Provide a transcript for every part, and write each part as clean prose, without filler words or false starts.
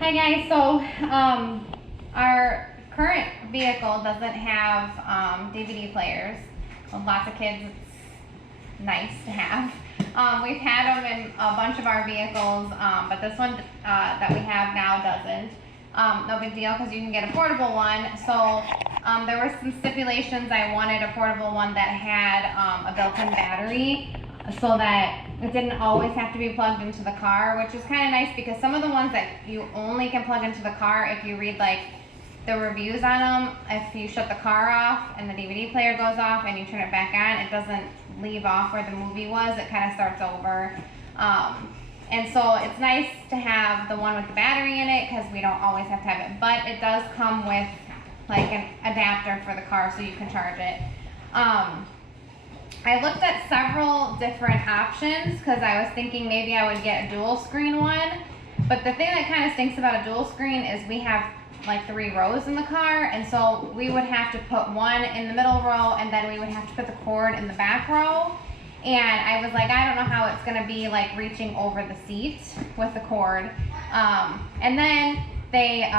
Hi guys, so our current vehicle doesn't have DVD players. With lots of kids, it's nice to have. We've had them in a bunch of our vehicles, but this one that we have now doesn't. No big deal because you can get a portable one. So there were some stipulations. I wanted a portable one that had a built-in battery so that it didn't always have to be plugged into the car, which is kind of nice because some of the ones that you only can plug into the car, if you read like the reviews on them, if you shut the car off and the DVD player goes off and you turn it back on, it doesn't leave off where the movie was, it kind of starts over. And so it's nice to have the one with the battery in it because we don't always have to have it, but it does come with like an adapter for the car so you can charge it. I looked at several different options because I was thinking maybe I would get a dual screen one, but the thing that kind of stinks about a dual screen is we have like 3 rows in the car, and so we would have to put one in the middle row and then we would have to put the cord in the back row, and I was like, I don't know how it's going to be like reaching over the seat with the cord. And then they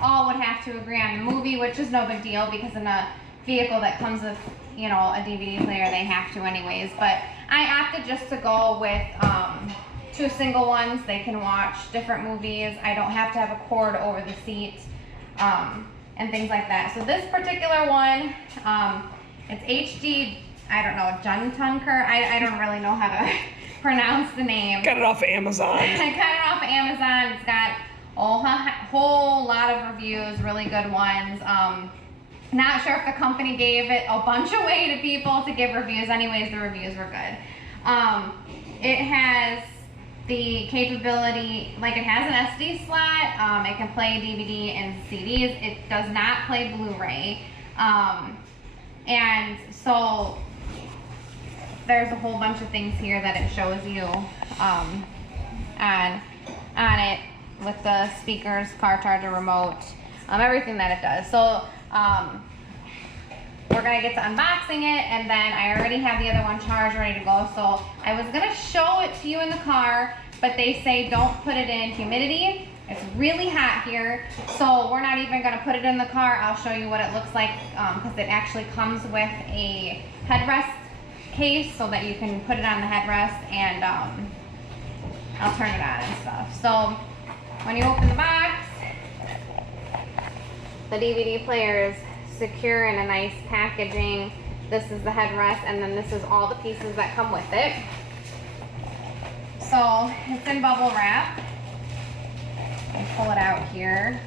all would have to agree on the movie, which is no big deal because in a vehicle that comes with, you know, a DVD player, they have to anyways. But I opted just to go with 2 single ones. They can watch different movies. I don't have to have a cord over the seat and things like that. So this particular one, it's HD, I don't know, Juntunker. I don't really know how to pronounce the name. Got it off of Amazon. I got it off of Amazon. It's got a whole lot of reviews, really good ones. Not sure if the company gave it a bunch away to people to give reviews. Anyways, the reviews were good. It has the capability, like it has an SD slot. It can play DVD and CDs. It does not play Blu-ray. And so there's a whole bunch of things here that it shows you on it with the speakers, car charger, remote, everything that it does. So we're gonna get to unboxing it, and then I already have the other one charged, ready to go. So I was gonna show it to you in the car, but they say don't put it in humidity. It's really hot here, so we're not even gonna put it in the car. I'll show you what it looks like because it actually comes with a headrest case so that you can put it on the headrest, and I'll turn it on and stuff. So when you open the box, the DVD player is secure in a nice packaging. This is the headrest, and then this is all the pieces that come with it. So it's in bubble wrap. I pull it out here.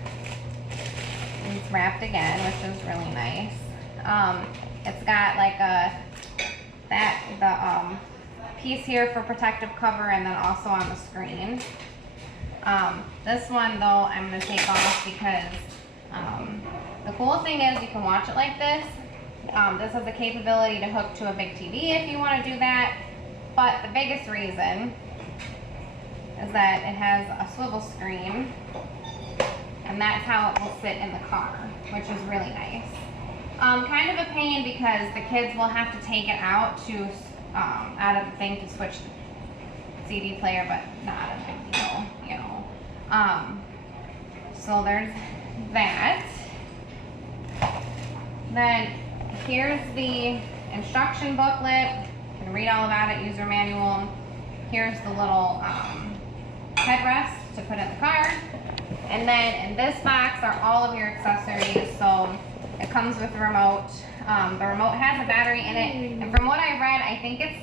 It's wrapped again, which is really nice. It's got like the piece here for protective cover, and then also on the screen. This one though I'm going to take off because the cool thing is you can watch it like this. This has the capability to hook to a big TV if you want to do that. But the biggest reason is that it has a swivel screen, and that's how it will sit in the car, which is really nice. Kind of a pain because the kids will have to take it out to out of the thing to switch the CD player, but not a big deal, you know. So there's that. Then here's the instruction booklet. You can read all about it, user manual. Here's the little headrest to put in the car. And then in this box are all of your accessories. So it comes with the remote. The remote has a battery in it. And from what I read, I think it's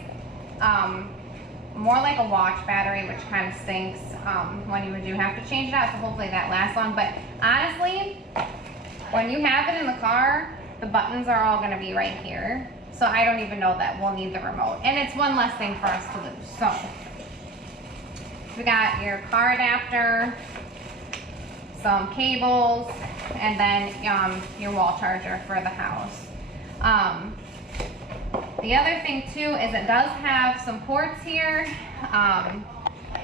more like a watch battery, which kind of stinks when you do have to change it out. So hopefully that lasts long. But honestly, when you have it in the car, the buttons are all going to be right here. So I don't even know that we'll need the remote. And it's one less thing for us to lose. So we got your car adapter, some cables, and then your wall charger for the house. The other thing too is it does have some ports here,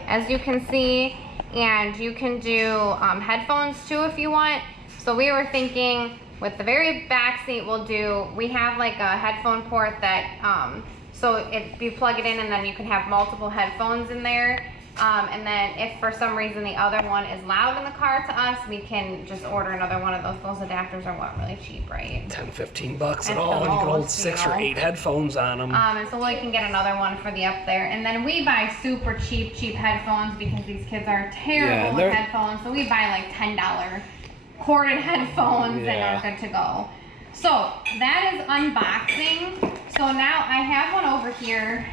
as you can see, and you can do headphones too if you want. So we were thinking with the very back seat we have like a headphone port that, so you plug it in and then you can have multiple headphones in there. And then if for some reason the other one is loud in the car to us, we can just order another one of those. Those adapters are what, really cheap, right? 10, 15 bucks at At all, the and you can hold most, 6 you or know. 8 headphones on them. And so we can get another one for the up there. And then we buy super cheap headphones because these kids are terrible with headphones. So we buy like $10 corded headphones and are good to go. So that is unboxing. So now I have one over here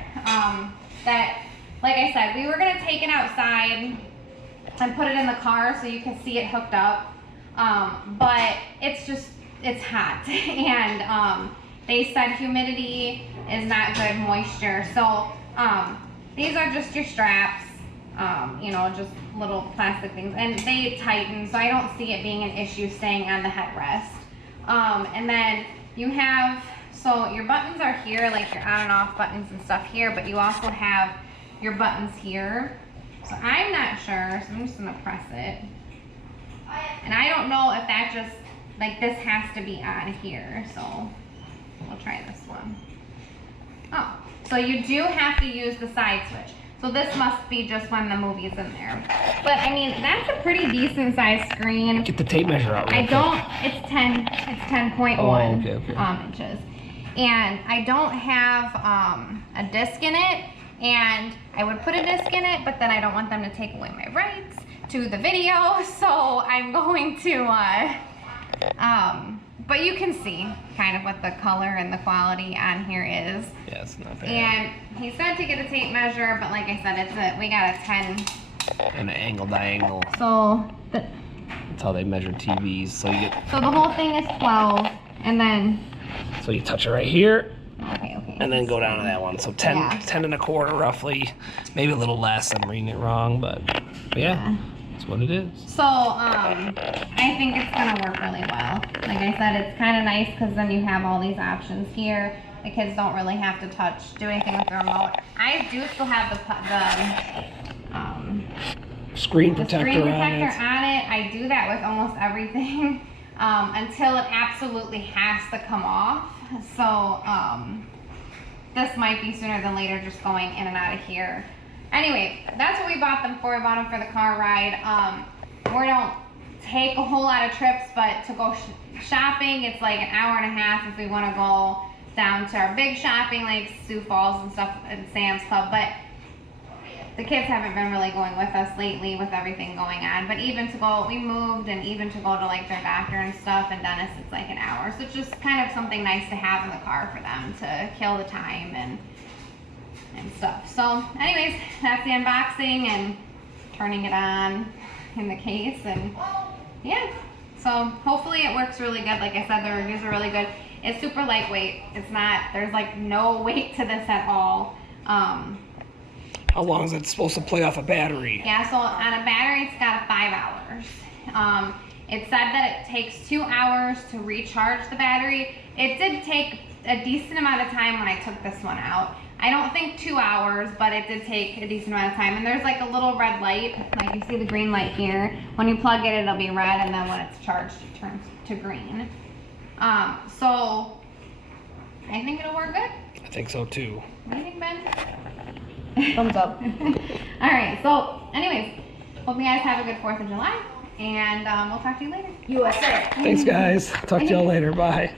that, like I said, we were gonna take it outside and put it in the car so you can see it hooked up. But it's hot and they said humidity is not good, moisture. So these are just your straps, you know, just little plastic things, and they tighten, so I don't see it being an issue staying on the headrest. And then you have, so your buttons are here, like your on and off buttons and stuff here, but you also have your buttons here. So I'm not sure, so I'm just gonna press it. And I don't know if that just, like this has to be on here, so we'll try this one. Oh, so you do have to use the side switch. So this must be just when the movie's in there. But I mean, that's a pretty decent sized screen. Get the tape measure out. It's 10.1 inches. And I don't have a disc in it, and I would put a disc in it, but then I don't want them to take away my rights to the video, so I'm going to, but you can see kind of what the color and the quality on here is. Yeah, it's not bad. And he said to get a tape measure, but like I said, we got a 10. And an angle diagonal. So that's how they measure TVs. So you get. So the whole thing is 12, and then. So you touch it right here. Okay. And then go down to that one. So 10 1/4 roughly, maybe a little less. I'm reading it wrong, but yeah. That's what it is. So, I think it's gonna work really well. Like I said, it's kind of nice because then you have all these options here. The kids don't really have to do anything with the remote. I do still have the screen protector on it. I do that with almost everything until it absolutely has to come off. So, this might be sooner than later, just going in and out of here. Anyway, that's what we bought them for. We bought them for the car ride. We don't take a whole lot of trips, but to go shopping, it's like an hour and a half if we want to go down to our big shopping, like Sioux Falls and stuff, and Sam's Club. But the kids haven't been really going with us lately with everything going on. But even to go, we moved, and even to go to like their doctor and stuff and dentist, it's like an hour. So it's just kind of something nice to have in the car for them to kill the time and stuff. So anyways, that's the unboxing and turning it on in the case, and yeah, so hopefully it works really good. Like I said, the reviews are really good. It's super lightweight. It's not, there's like no weight to this at all. How long is it supposed to play off a battery? Yeah, so on a battery it's got 5 hours. It said that it takes 2 hours to recharge the battery. It did take a decent amount of time when I took this one out. I don't think 2 hours, but it did take a decent amount of time. And there's like a little red light, like you see the green light here. When you plug it, it'll be red, and then when it's charged, it turns to green. So I think it'll work good. I think so too. What do you think, Ben? Thumbs up. All right, so anyways, hope you guys have a good 4th of July, and we'll talk to you later. USA. Thanks guys. Talk to y'all later. Bye.